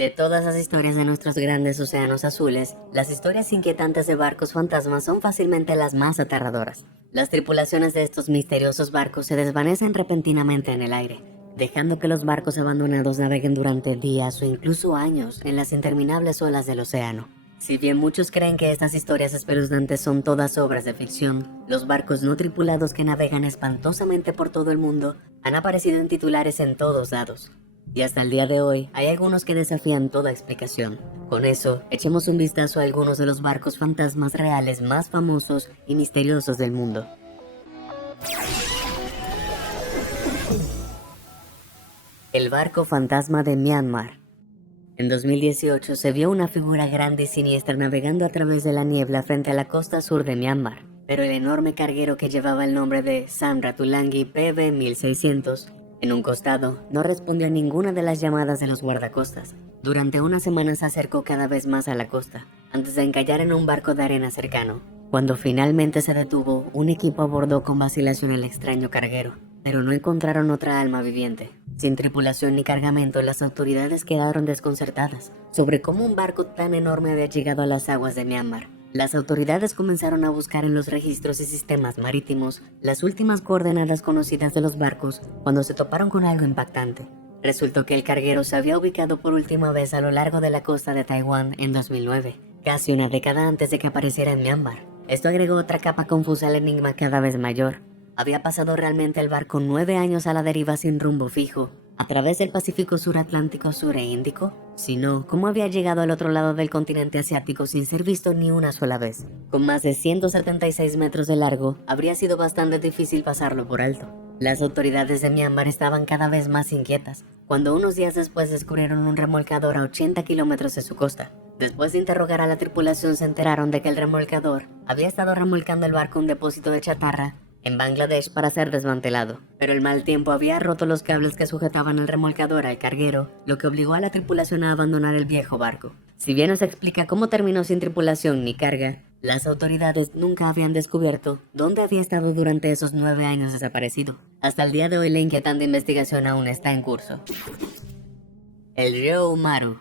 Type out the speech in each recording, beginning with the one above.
De todas las historias de nuestros grandes océanos azules, las historias inquietantes de barcos fantasmas son fácilmente las más aterradoras. Las tripulaciones de estos misteriosos barcos se desvanecen repentinamente en el aire, dejando que los barcos abandonados naveguen durante días o incluso años en las interminables olas del océano. Si bien muchos creen que estas historias espeluznantes son todas obras de ficción, los barcos no tripulados que navegan espantosamente por todo el mundo han aparecido en titulares en todos lados. Y hasta el día de hoy, hay algunos que desafían toda explicación. Con eso, echemos un vistazo a algunos de los barcos fantasmas reales más famosos y misteriosos del mundo. El barco fantasma de Myanmar. En 2018 se vio una figura grande y siniestra navegando a través de la niebla frente a la costa sur de Myanmar. Pero el enorme carguero que llevaba el nombre de Samratulangi PB 1600 en un costado, no respondió a ninguna de las llamadas de los guardacostas. Durante una semana se acercó cada vez más a la costa, antes de encallar en un barco de arena cercano. Cuando finalmente se detuvo, un equipo abordó con vacilación el extraño carguero, pero no encontraron otra alma viviente. Sin tripulación ni cargamento, las autoridades quedaron desconcertadas sobre cómo un barco tan enorme había llegado a las aguas de Myanmar. Las autoridades comenzaron a buscar en los registros y sistemas marítimos las últimas coordenadas conocidas de los barcos cuando se toparon con algo impactante. Resultó que el carguero se había ubicado por última vez a lo largo de la costa de Taiwán en 2009, casi una década antes de que apareciera en Myanmar. Esto agregó otra capa confusa al enigma cada vez mayor. ¿Había pasado realmente el barco 9 años a la deriva sin rumbo fijo, a través del Pacífico Sur Atlántico Sur e Índico? Si no, ¿cómo había llegado al otro lado del continente asiático sin ser visto ni una sola vez? Con más de 176 metros de largo, habría sido bastante difícil pasarlo por alto. Las autoridades de Myanmar estaban cada vez más inquietas, cuando unos días después descubrieron un remolcador a 80 kilómetros de su costa. Después de interrogar a la tripulación, se enteraron de que el remolcador había estado remolcando el barco a un depósito de chatarra en Bangladesh para ser desmantelado, pero el mal tiempo había roto los cables que sujetaban el remolcador al carguero, lo que obligó a la tripulación a abandonar el viejo barco. Si bien no se explica cómo terminó sin tripulación ni carga, las autoridades nunca habían descubierto dónde había estado durante esos 9 años desaparecido. Hasta el día de hoy la inquietante investigación aún está en curso. El río Maru.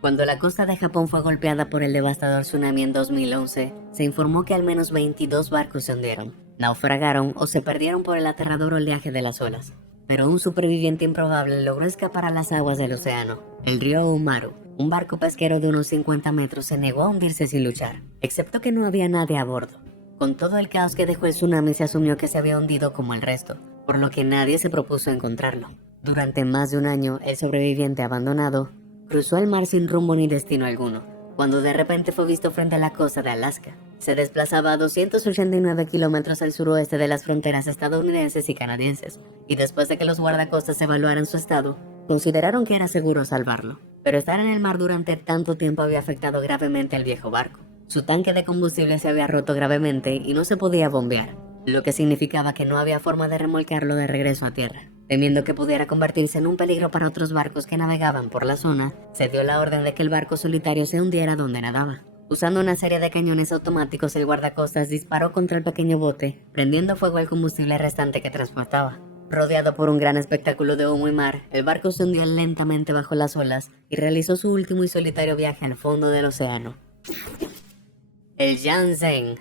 Cuando la costa de Japón fue golpeada por el devastador tsunami en 2011, se informó que al menos 22 barcos se hundieron, naufragaron o se perdieron por el aterrador oleaje de las olas. Pero un superviviente improbable logró escapar a las aguas del océano. El río Umaru, un barco pesquero de unos 50 metros, se negó a hundirse sin luchar, excepto que no había nadie a bordo. Con todo el caos que dejó el tsunami, se asumió que se había hundido como el resto, por lo que nadie se propuso encontrarlo. Durante más de un año, el sobreviviente abandonado cruzó el mar sin rumbo ni destino alguno, cuando de repente fue visto frente a la costa de Alaska. Se desplazaba a 289 kilómetros al suroeste de las fronteras estadounidenses y canadienses, y después de que los guardacostas evaluaran su estado, consideraron que era seguro salvarlo. Pero estar en el mar durante tanto tiempo había afectado gravemente al viejo barco. Su tanque de combustible se había roto gravemente y no se podía bombear, lo que significaba que no había forma de remolcarlo de regreso a tierra. Temiendo que pudiera convertirse en un peligro para otros barcos que navegaban por la zona, se dio la orden de que el barco solitario se hundiera donde nadaba. Usando una serie de cañones automáticos, el guardacostas disparó contra el pequeño bote, prendiendo fuego al combustible restante que transportaba. Rodeado por un gran espectáculo de humo y mar, el barco se hundió lentamente bajo las olas y realizó su último y solitario viaje al fondo del océano. El Jansen.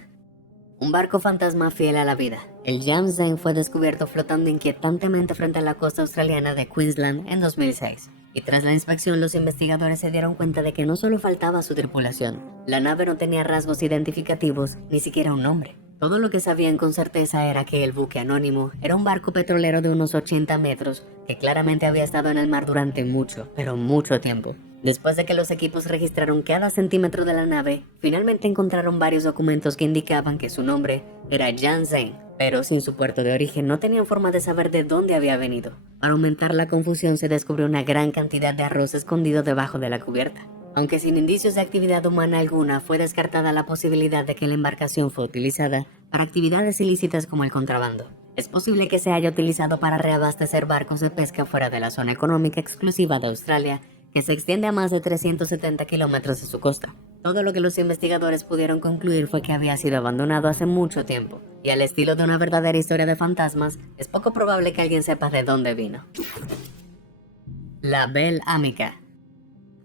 Un barco fantasma fiel a la vida. El Jansen fue descubierto flotando inquietantemente frente a la costa australiana de Queensland en 2006. Y tras la inspección, los investigadores se dieron cuenta de que no solo faltaba su tripulación. La nave no tenía rasgos identificativos, ni siquiera un nombre. Todo lo que sabían con certeza era que el buque anónimo era un barco petrolero de unos 80 metros que claramente había estado en el mar durante mucho, pero mucho tiempo. Después de que los equipos registraron cada centímetro de la nave, finalmente encontraron varios documentos que indicaban que su nombre era Jansen, pero sin su puerto de origen no tenían forma de saber de dónde había venido. Para aumentar la confusión, se descubrió una gran cantidad de arroz escondido debajo de la cubierta. Aunque sin indicios de actividad humana alguna, fue descartada la posibilidad de que la embarcación fue utilizada para actividades ilícitas como el contrabando. Es posible que se haya utilizado para reabastecer barcos de pesca fuera de la zona económica exclusiva de Australia, que se extiende a más de 370 kilómetros de su costa. Todo lo que los investigadores pudieron concluir fue que había sido abandonado hace mucho tiempo, y al estilo de una verdadera historia de fantasmas, es poco probable que alguien sepa de dónde vino. La Belle Amica.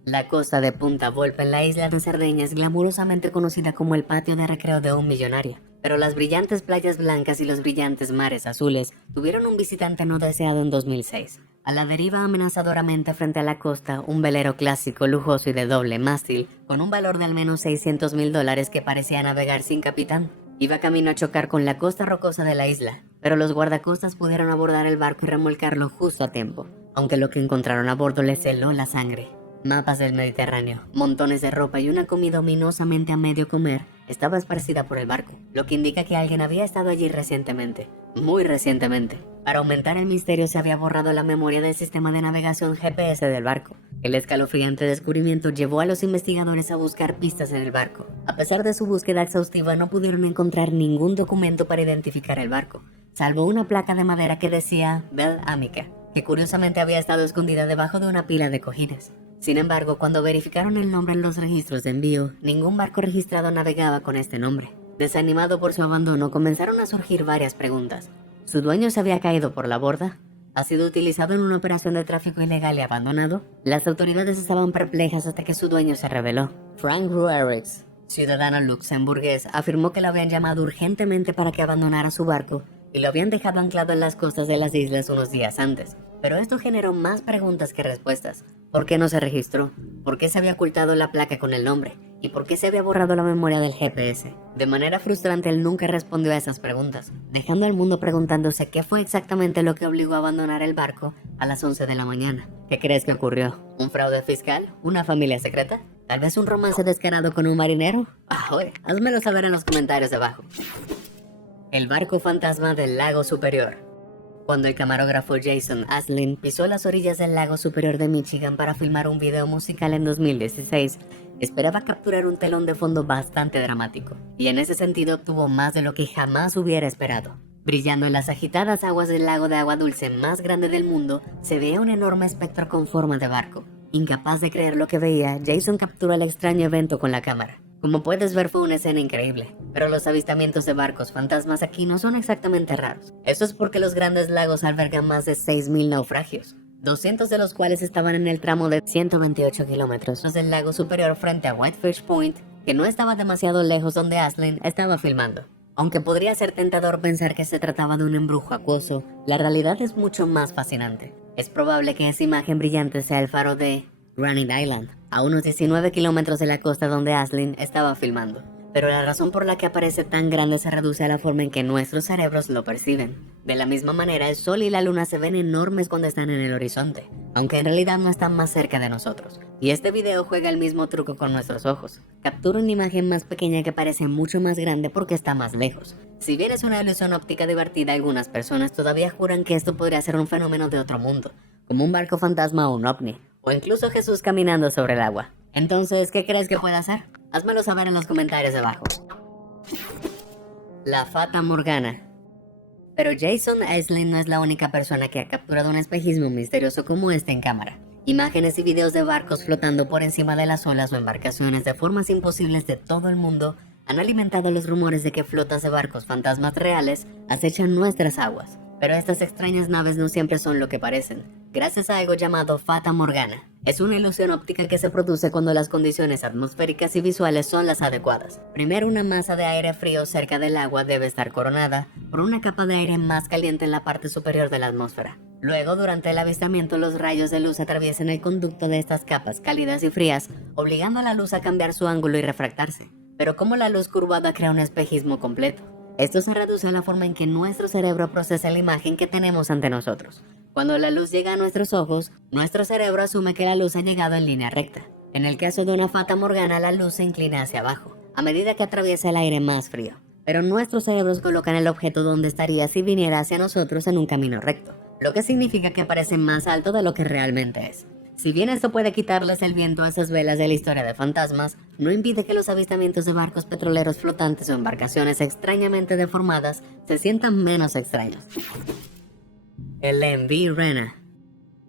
La costa de Punta Volpe en la isla de Cerdeña es glamurosamente conocida como el patio de recreo de un millonario. Pero las brillantes playas blancas y los brillantes mares azules tuvieron un visitante no deseado en 2006. A la deriva amenazadoramente frente a la costa, un velero clásico, lujoso y de doble mástil, con un valor de al menos $600,000 que parecía navegar sin capitán. Iba camino a chocar con la costa rocosa de la isla, pero los guardacostas pudieron abordar el barco y remolcarlo justo a tiempo, aunque lo que encontraron a bordo les heló la sangre. Mapas del Mediterráneo, montones de ropa y una comida ominosamente a medio comer estaba esparcida por el barco, lo que indica que alguien había estado allí recientemente, muy recientemente. Para aumentar el misterio se había borrado la memoria del sistema de navegación GPS del barco. El escalofriante descubrimiento llevó a los investigadores a buscar pistas en el barco. A pesar de su búsqueda exhaustiva, no pudieron encontrar ningún documento para identificar el barco, salvo una placa de madera que decía Bel Amica, que curiosamente había estado escondida debajo de una pila de cojines. Sin embargo, cuando verificaron el nombre en los registros de envío, ningún barco registrado navegaba con este nombre. Desanimado por su abandono, comenzaron a surgir varias preguntas. ¿Su dueño se había caído por la borda? ¿Ha sido utilizado en una operación de tráfico ilegal y abandonado? Las autoridades estaban perplejas hasta que su dueño se reveló. Frank Ruerix, ciudadano luxemburgués, afirmó que lo habían llamado urgentemente para que abandonara su barco y lo habían dejado anclado en las costas de las islas unos días antes. Pero esto generó más preguntas que respuestas. ¿Por qué no se registró? ¿Por qué se había ocultado la placa con el nombre? ¿Y por qué se había borrado la memoria del GPS? De manera frustrante, él nunca respondió a esas preguntas, dejando al mundo preguntándose qué fue exactamente lo que obligó a abandonar el barco a las 11 de la mañana. ¿Qué crees que ocurrió? ¿Un fraude fiscal? ¿Una familia secreta? ¿Tal vez un romance descarado con un marinero? Oye, házmelo saber en los comentarios abajo. El barco fantasma del lago Superior. Cuando el camarógrafo Jason Aslin pisó las orillas del lago Superior de Michigan para filmar un video musical en 2016, esperaba capturar un telón de fondo bastante dramático, y en ese sentido obtuvo más de lo que jamás hubiera esperado. Brillando en las agitadas aguas del lago de agua dulce más grande del mundo, se veía un enorme espectro con forma de barco. Incapaz de creer lo que veía, Jason capturó el extraño evento con la cámara. Como puedes ver, fue una escena increíble, pero los avistamientos de barcos fantasmas aquí no son exactamente raros. Eso es porque los grandes lagos albergan más de 6,000 naufragios, 200 de los cuales estaban en el tramo de 128 kilómetros del lago Superior frente a Whitefish Point, que no estaba demasiado lejos donde Aslin estaba filmando. Aunque podría ser tentador pensar que se trataba de un embrujo acuoso, la realidad es mucho más fascinante. Es probable que esa imagen brillante sea el faro de Granite Island, a unos 19 kilómetros de la costa donde Aslin estaba filmando. Pero la razón por la que aparece tan grande se reduce a la forma en que nuestros cerebros lo perciben. De la misma manera, el sol y la luna se ven enormes cuando están en el horizonte, aunque en realidad no están más cerca de nosotros. Y este video juega el mismo truco con nuestros ojos. Captura una imagen más pequeña que parece mucho más grande porque está más lejos. Si bien es una ilusión óptica divertida, algunas personas todavía juran que esto podría ser un fenómeno de otro mundo, como un barco fantasma o un ovni, o incluso Jesús caminando sobre el agua. Entonces, ¿qué crees que puede hacer? Házmelo saber en los comentarios abajo. La Fata Morgana. Pero Jason Aslin no es la única persona que ha capturado un espejismo misterioso como este en cámara. Imágenes y videos de barcos flotando por encima de las olas o embarcaciones de formas imposibles de todo el mundo han alimentado los rumores de que flotas de barcos fantasmas reales acechan nuestras aguas. Pero estas extrañas naves no siempre son lo que parecen, gracias a algo llamado Fata Morgana. Es una ilusión óptica que se produce cuando las condiciones atmosféricas y visuales son las adecuadas. Primero, una masa de aire frío cerca del agua debe estar coronada por una capa de aire más caliente en la parte superior de la atmósfera. Luego, durante el avistamiento, los rayos de luz atraviesan el conducto de estas capas cálidas y frías, obligando a la luz a cambiar su ángulo y refractarse. Pero como la luz curvada crea un espejismo completo, esto se reduce a la forma en que nuestro cerebro procesa la imagen que tenemos ante nosotros. Cuando la luz llega a nuestros ojos, nuestro cerebro asume que la luz ha llegado en línea recta. En el caso de una Fata Morgana, la luz se inclina hacia abajo, a medida que atraviesa el aire más frío. Pero nuestros cerebros colocan el objeto donde estaría si viniera hacia nosotros en un camino recto, lo que significa que parece más alto de lo que realmente es. Si bien esto puede quitarles el viento a esas velas de la historia de fantasmas, no impide que los avistamientos de barcos petroleros flotantes o embarcaciones extrañamente deformadas se sientan menos extraños. El MV Rena.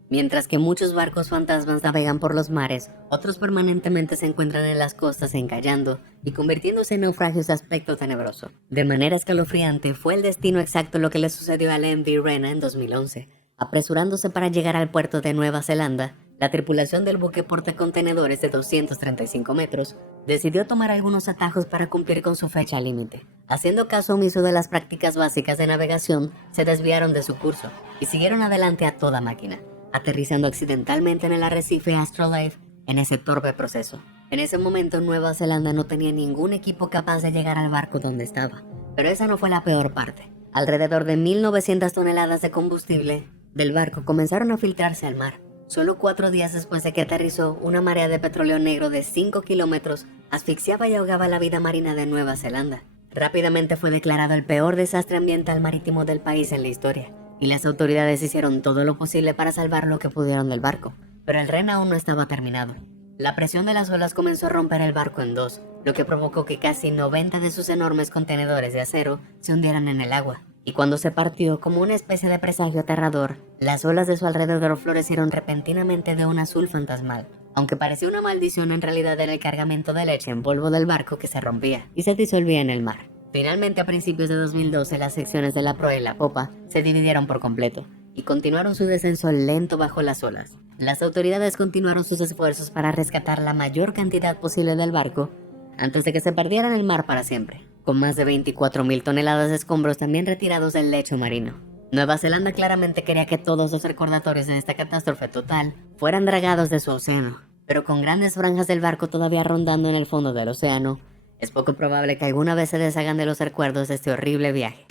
Mientras que muchos barcos fantasmas navegan por los mares, otros permanentemente se encuentran en las costas encallando y convirtiéndose en naufragios de aspecto tenebroso. De manera escalofriante, fue el destino exacto lo que le sucedió al MV Rena en 2011. Apresurándose para llegar al puerto de Nueva Zelanda, la tripulación del buque portacontenedores de 235 metros decidió tomar algunos atajos para cumplir con su fecha límite. Haciendo caso omiso de las prácticas básicas de navegación, se desviaron de su curso y siguieron adelante a toda máquina, aterrizando accidentalmente en el arrecife Astrolabe en ese torpe proceso. En ese momento Nueva Zelanda no tenía ningún equipo capaz de llegar al barco donde estaba, pero esa no fue la peor parte. Alrededor de 1.900 toneladas de combustible del barco comenzaron a filtrarse al mar. Solo 4 días después de que aterrizó, una marea de petróleo negro de 5 kilómetros asfixiaba y ahogaba la vida marina de Nueva Zelanda. Rápidamente fue declarado el peor desastre ambiental marítimo del país en la historia, y las autoridades hicieron todo lo posible para salvar lo que pudieron del barco, pero el REN aún no estaba terminado. La presión de las olas comenzó a romper el barco en dos, lo que provocó que casi 90 de sus enormes contenedores de acero se hundieran en el agua. Y cuando se partió, como una especie de presagio aterrador, las olas de su alrededor florecieron repentinamente de un azul fantasmal. Aunque parecía una maldición, en realidad era el cargamento de leche en polvo del barco que se rompía y se disolvía en el mar. Finalmente, a principios de 2012, las secciones de la proa y la popa se dividieron por completo y continuaron su descenso lento bajo las olas. Las autoridades continuaron sus esfuerzos para rescatar la mayor cantidad posible del barco antes de que se perdiera en el mar para siempre, con más de 24.000 toneladas de escombros también retirados del lecho marino. Nueva Zelanda claramente quería que todos los recordatorios de esta catástrofe total fueran dragados de su océano, pero con grandes franjas del barco todavía rondando en el fondo del océano, es poco probable que alguna vez se deshagan de los recuerdos de este horrible viaje.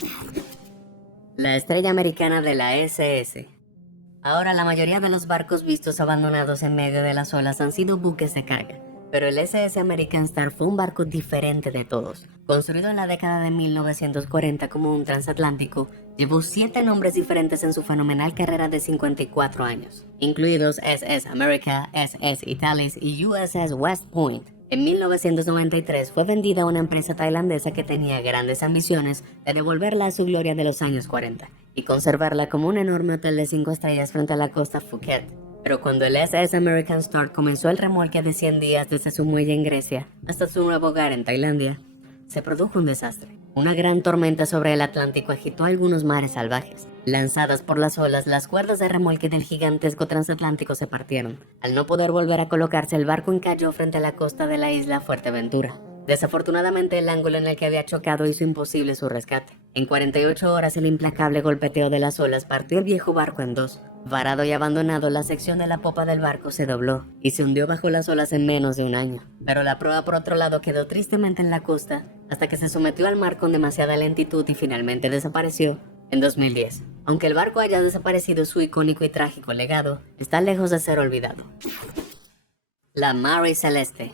La estrella americana de la SS. Ahora la mayoría de los barcos vistos abandonados en medio de las olas han sido buques de carga, pero el SS American Star fue un barco diferente de todos. Construido en la década de 1940 como un transatlántico, llevó 7 nombres diferentes en su fenomenal carrera de 54 años, incluidos SS America, SS Italis y USS West Point. En 1993 fue vendida a una empresa tailandesa que tenía grandes ambiciones de devolverla a su gloria de los años 40 y conservarla como un enorme hotel de 5 estrellas frente a la costa Phuket. Pero cuando el SS American Star comenzó el remolque de 100 días desde su muelle en Grecia hasta su nuevo hogar en Tailandia, se produjo un desastre. Una gran tormenta sobre el Atlántico agitó algunos mares salvajes. Lanzadas por las olas, las cuerdas de remolque del gigantesco transatlántico se partieron. Al no poder volver a colocarse, el barco encalló frente a la costa de la isla Fuerteventura. Desafortunadamente, el ángulo en el que había chocado hizo imposible su rescate. En 48 horas, el implacable golpeteo de las olas partió el viejo barco en dos. Varado y abandonado, la sección de la popa del barco se dobló y se hundió bajo las olas en menos de un año. Pero la proa, por otro lado, quedó tristemente en la costa hasta que se sometió al mar con demasiada lentitud y finalmente desapareció en 2010. Aunque el barco haya desaparecido, su icónico y trágico legado está lejos de ser olvidado. La Mary Celeste.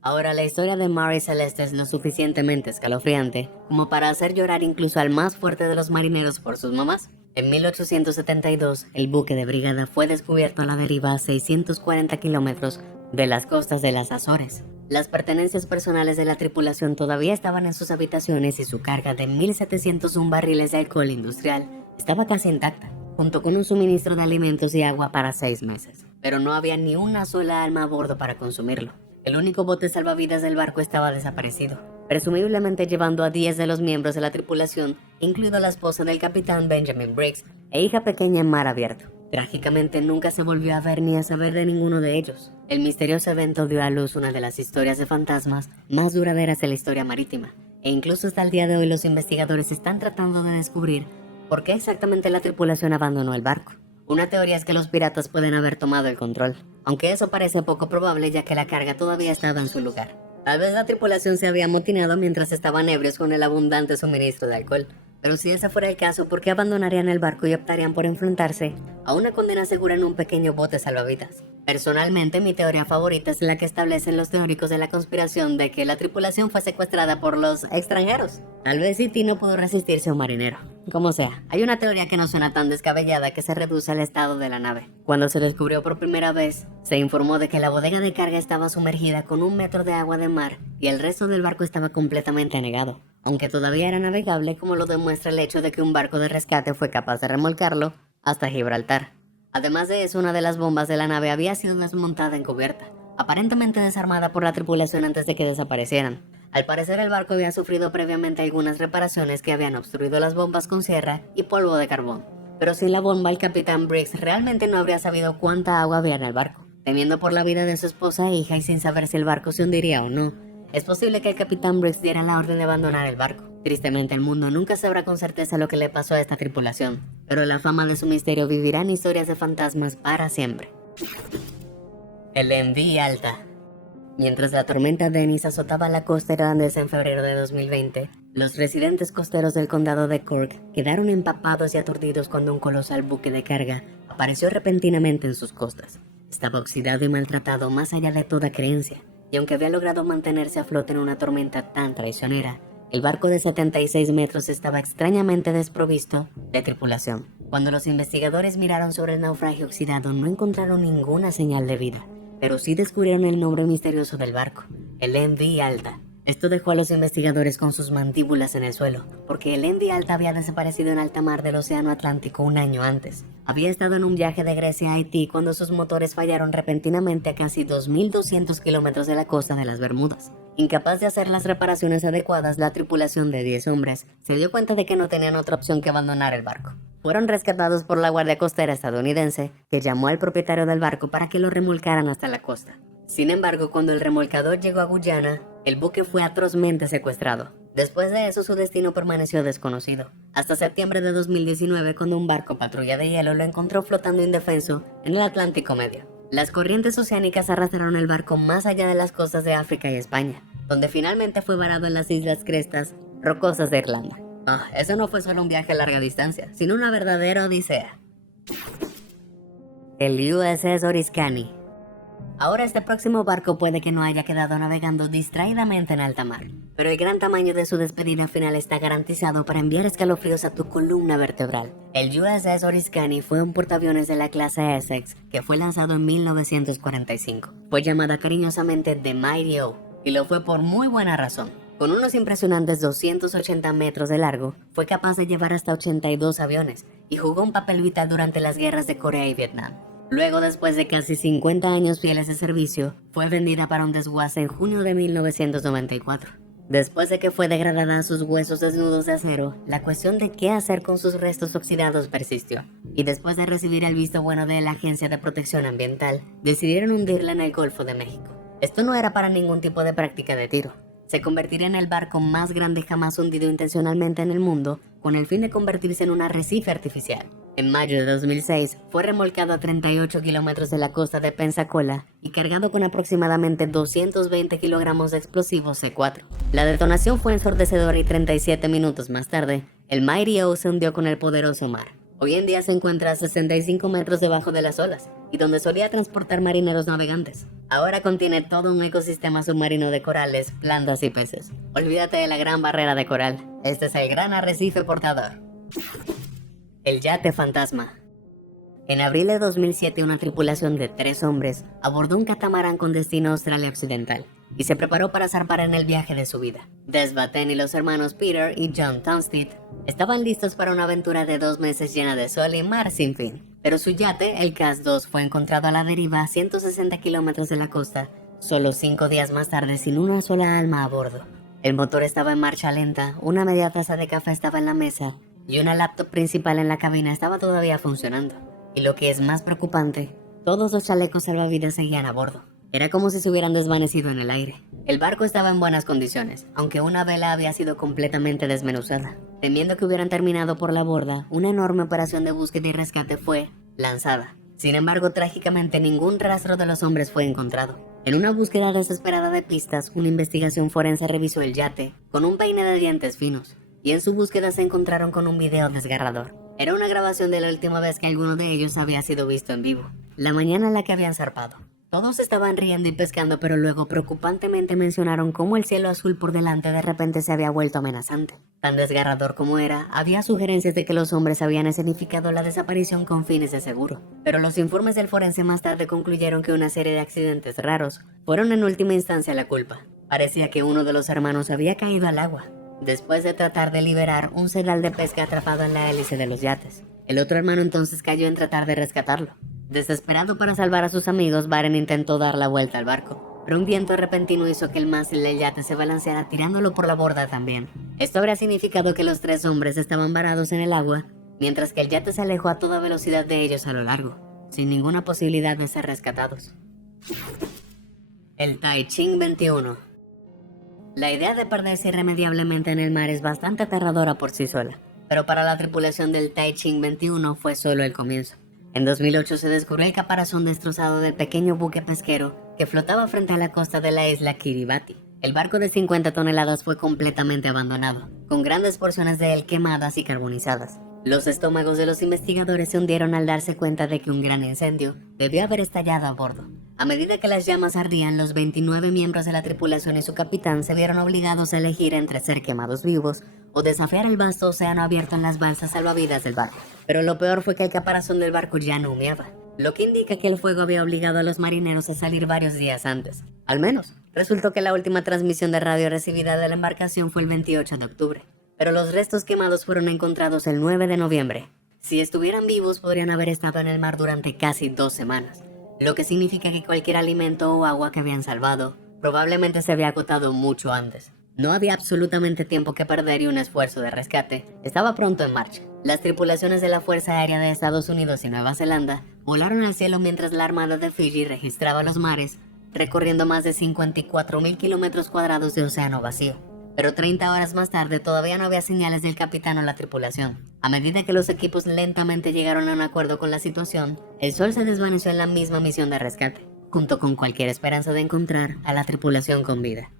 Ahora, la historia de Mary Celeste es lo suficientemente escalofriante como para hacer llorar incluso al más fuerte de los marineros por sus mamás. En 1872, el buque de brigada fue descubierto a la deriva a 640 kilómetros de las costas de las Azores. Las pertenencias personales de la tripulación todavía estaban en sus habitaciones y su carga de 1.701 barriles de alcohol industrial estaba casi intacta, junto con un suministro de alimentos y agua para 6 meses. Pero no había ni una sola alma a bordo para consumirlo. El único bote salvavidas del barco estaba desaparecido, presumiblemente llevando a 10 de los miembros de la tripulación, incluido la esposa del capitán Benjamin Briggs e hija pequeña en mar abierto. Trágicamente nunca se volvió a ver ni a saber de ninguno de ellos. El misterioso evento dio a luz una de las historias de fantasmas más duraderas de la historia marítima, e incluso hasta el día de hoy los investigadores están tratando de descubrir por qué exactamente la tripulación abandonó el barco. Una teoría es que los piratas pueden haber tomado el control, aunque eso parece poco probable ya que la carga todavía estaba en su lugar. Tal vez la tripulación se había amotinado mientras estaban ebrios con el abundante suministro de alcohol. Pero si ese fuera el caso, ¿por qué abandonarían el barco y optarían por enfrentarse a una condena segura en un pequeño bote salvavidas? Personalmente, mi teoría favorita es la que establecen los teóricos de la conspiración de que la tripulación fue secuestrada por los extranjeros. Tal vez City no pudo resistirse a un marinero. Como sea, hay una teoría que no suena tan descabellada que se reduce al estado de la nave. Cuando se descubrió por primera vez, se informó de que la bodega de carga estaba sumergida con 1 metro de agua de mar y el resto del barco estaba completamente anegado, aunque todavía era navegable, como lo demuestra el hecho de que un barco de rescate fue capaz de remolcarlo hasta Gibraltar. Además de eso, una de las bombas de la nave había sido desmontada en cubierta, aparentemente desarmada por la tripulación antes de que desaparecieran. Al parecer, el barco había sufrido previamente algunas reparaciones que habían obstruido las bombas con sierra y polvo de carbón, pero sin la bomba el capitán Briggs realmente no habría sabido cuánta agua había en el barco. Temiendo por la vida de su esposa e hija y sin saber si el barco se hundiría o no, es posible que el capitán Briggs diera la orden de abandonar el barco. Tristemente, el mundo nunca sabrá con certeza lo que le pasó a esta tripulación, pero la fama de su misterio vivirá en historias de fantasmas para siempre. El MV Alta. Mientras la tormenta Dennis azotaba la costa irlandesa en febrero de 2020, los residentes costeros del condado de Cork quedaron empapados y aturdidos cuando un colosal buque de carga apareció repentinamente en sus costas. Estaba oxidado y maltratado más allá de toda creencia, y aunque había logrado mantenerse a flote en una tormenta tan traicionera, el barco de 76 metros estaba extrañamente desprovisto de tripulación. Cuando los investigadores miraron sobre el naufragio oxidado, no encontraron ninguna señal de vida, pero sí descubrieron el nombre misterioso del barco, el MV Alta. Esto dejó a los investigadores con sus mandíbulas en el suelo, porque el MV Alta había desaparecido en alta mar del Océano Atlántico un año antes. Había estado en un viaje de Grecia a Haití cuando sus motores fallaron repentinamente a casi 2.200 kilómetros de la costa de las Bermudas. Incapaz de hacer las reparaciones adecuadas, la tripulación de 10 hombres se dio cuenta de que no tenían otra opción que abandonar el barco. Fueron rescatados por la Guardia Costera estadounidense, que llamó al propietario del barco para que lo remolcaran hasta la costa. Sin embargo, cuando el remolcador llegó a Guyana, el buque fue atrozmente secuestrado. Después de eso, su destino permaneció desconocido, hasta septiembre de 2019, cuando un barco patrulla de hielo lo encontró flotando indefenso en el Atlántico Medio. Las corrientes oceánicas arrastraron el barco más allá de las costas de África y España, donde finalmente fue varado en las Islas Crestas Rocosas de Irlanda. Eso no fue solo un viaje a larga distancia, sino una verdadera odisea. El USS Oriskany. Ahora este próximo barco puede que no haya quedado navegando distraídamente en alta mar, pero el gran tamaño de su despedida final está garantizado para enviar escalofríos a tu columna vertebral. El USS Oriskany fue un portaaviones de la clase Essex que fue lanzado en 1945. Fue llamada cariñosamente The Mighty O, y lo fue por muy buena razón. Con unos impresionantes 280 metros de largo, fue capaz de llevar hasta 82 aviones y jugó un papel vital durante las guerras de Corea y Vietnam. Luego, después de casi 50 años fieles de servicio, fue vendida para un desguace en junio de 1994. Después de que fue degradada a sus huesos desnudos de acero, la cuestión de qué hacer con sus restos oxidados persistió. Y después de recibir el visto bueno de la Agencia de Protección Ambiental, decidieron hundirla en el Golfo de México. Esto no era para ningún tipo de práctica de tiro. Se convertiría en el barco más grande jamás hundido intencionalmente en el mundo, con el fin de convertirse en un arrecife artificial. En mayo de 2006, fue remolcado a 38 kilómetros de la costa de Pensacola y cargado con aproximadamente 220 kilogramos de explosivos C4. La detonación fue ensordecedora y 37 minutos más tarde, el Mighty O se hundió con el poderoso mar. Hoy en día se encuentra a 65 metros debajo de las olas, y donde solía transportar marineros navegantes. Ahora contiene todo un ecosistema submarino de corales, plantas y peces. Olvídate de la gran barrera de coral. Este es el gran arrecife portador. El yate fantasma. En abril de 2007, una tripulación de 3 hombres abordó un catamarán con destino a Australia Occidental y se preparó para zarpar en el viaje de su vida. Des Batten y los hermanos Peter y John Townstead estaban listos para una aventura de 2 meses llena de sol y mar sin fin. Pero su yate, el Cass-2, fue encontrado a la deriva a 160 kilómetros de la costa, solo 5 días más tarde sin una sola alma a bordo. El motor estaba en marcha lenta, una media taza de café estaba en la mesa y una laptop principal en la cabina estaba todavía funcionando. Y lo que es más preocupante, todos los chalecos salvavidas seguían a bordo. Era como si se hubieran desvanecido en el aire. El barco estaba en buenas condiciones, aunque una vela había sido completamente desmenuzada. Temiendo que hubieran terminado por la borda, una enorme operación de búsqueda y rescate fue lanzada. Sin embargo, trágicamente ningún rastro de los hombres fue encontrado. En una búsqueda desesperada de pistas, una investigación forense revisó el yate con un peine de dientes finos, y en su búsqueda se encontraron con un video desgarrador. Era una grabación de la última vez que alguno de ellos había sido visto en vivo, la mañana en la que habían zarpado. Todos estaban riendo y pescando, pero luego preocupantemente mencionaron cómo el cielo azul por delante de repente se había vuelto amenazante. Tan desgarrador como era, había sugerencias de que los hombres habían escenificado la desaparición con fines de seguro. Pero los informes del forense más tarde concluyeron que una serie de accidentes raros fueron en última instancia la culpa. Parecía que uno de los hermanos había caído al agua, después de tratar de liberar un sedal de pesca atrapado en la hélice de los yates. El otro hermano entonces cayó en tratar de rescatarlo. Desesperado para salvar a sus amigos, Barron intentó dar la vuelta al barco, pero un viento repentino hizo que el mástil del yate se balanceara tirándolo por la borda también. Esto habría significado que los 3 hombres estaban varados en el agua mientras que el yate se alejó a toda velocidad de ellos a lo largo, sin ninguna posibilidad de ser rescatados. El Taiching 21. La idea de perderse irremediablemente en el mar es bastante aterradora por sí sola, pero para la tripulación del Taiching 21 fue solo el comienzo. En 2008 se descubrió el caparazón destrozado del pequeño buque pesquero que flotaba frente a la costa de la isla Kiribati. El barco de 50 toneladas fue completamente abandonado, con grandes porciones de él quemadas y carbonizadas. Los estómagos de los investigadores se hundieron al darse cuenta de que un gran incendio debió haber estallado a bordo. A medida que las llamas ardían, los 29 miembros de la tripulación y su capitán se vieron obligados a elegir entre ser quemados vivos o desafiar el vasto océano abierto en las balsas salvavidas del barco. Pero lo peor fue que el caparazón del barco ya no humeaba, lo que indica que el fuego había obligado a los marineros a salir varios días antes. Al menos, resultó que la última transmisión de radio recibida de la embarcación fue el 28 de octubre, pero los restos quemados fueron encontrados el 9 de noviembre. Si estuvieran vivos, podrían haber estado en el mar durante casi 2 semanas, lo que significa que cualquier alimento o agua que habían salvado probablemente se había agotado mucho antes. No había absolutamente tiempo que perder y un esfuerzo de rescate estaba pronto en marcha. Las tripulaciones de la Fuerza Aérea de Estados Unidos y Nueva Zelanda volaron al cielo mientras la Armada de Fiji registraba los mares, recorriendo más de 54.000 kilómetros cuadrados de océano vacío. Pero 30 horas más tarde todavía no había señales del capitán o la tripulación. A medida que los equipos lentamente llegaron a un acuerdo con la situación, el sol se desvaneció en la misma misión de rescate, junto con cualquier esperanza de encontrar a la tripulación con vida.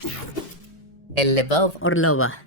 El Lvov Orlova.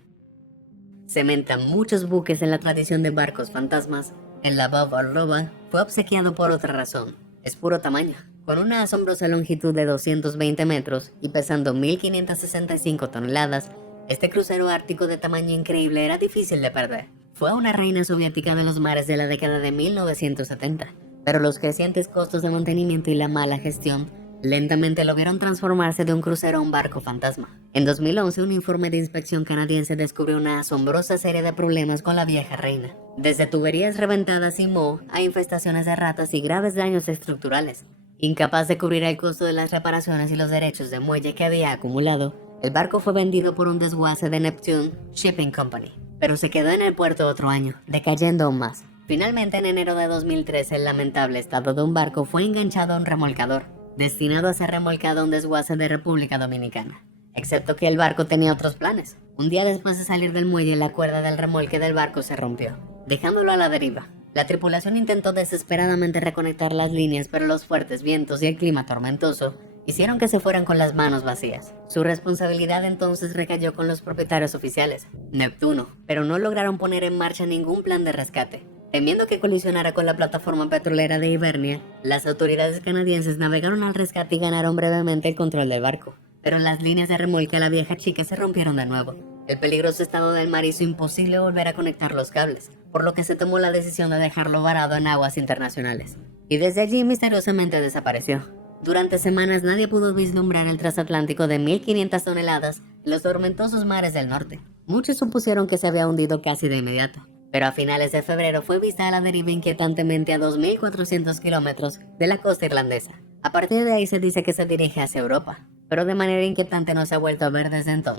Cementan muchos buques en la tradición de barcos fantasmas. El Lvov Orlova fue obsequiado por otra razón. Es puro tamaño. Con una asombrosa longitud de 220 metros y pesando 1.565 toneladas, este crucero ártico de tamaño increíble era difícil de perder. Fue una reina soviética de los mares de la década de 1970, pero los crecientes costos de mantenimiento y la mala gestión lentamente lo vieron transformarse de un crucero a un barco fantasma. En 2011, un informe de inspección canadiense descubrió una asombrosa serie de problemas con la vieja reina, desde tuberías reventadas y moho a infestaciones de ratas y graves daños estructurales. Incapaz de cubrir el costo de las reparaciones y los derechos de muelle que había acumulado, el barco fue vendido por un desguace de Neptune Shipping Company, pero se quedó en el puerto otro año, decayendo aún más. Finalmente, en enero de 2013, el lamentable estado de un barco fue enganchado a un remolcador, destinado a ser remolcado a un desguace de República Dominicana. Excepto que el barco tenía otros planes. Un día después de salir del muelle, la cuerda del remolque del barco se rompió, dejándolo a la deriva. La tripulación intentó desesperadamente reconectar las líneas, pero los fuertes vientos y el clima tormentoso hicieron que se fueran con las manos vacías. Su responsabilidad entonces recayó con los propietarios oficiales, Neptuno, pero no lograron poner en marcha ningún plan de rescate. Temiendo que colisionara con la plataforma petrolera de Hibernia, las autoridades canadienses navegaron al rescate y ganaron brevemente el control del barco. Pero las líneas de remolque a la vieja chica se rompieron de nuevo. El peligroso estado del mar hizo imposible volver a conectar los cables, por lo que se tomó la decisión de dejarlo varado en aguas internacionales. Y desde allí misteriosamente desapareció. Durante semanas nadie pudo vislumbrar el transatlántico de 1.500 toneladas en los tormentosos mares del norte. Muchos supusieron que se había hundido casi de inmediato, pero a finales de febrero fue vista a la deriva inquietantemente a 2.400 kilómetros de la costa irlandesa. A partir de ahí se dice que se dirige hacia Europa, pero de manera inquietante no se ha vuelto a ver desde entonces.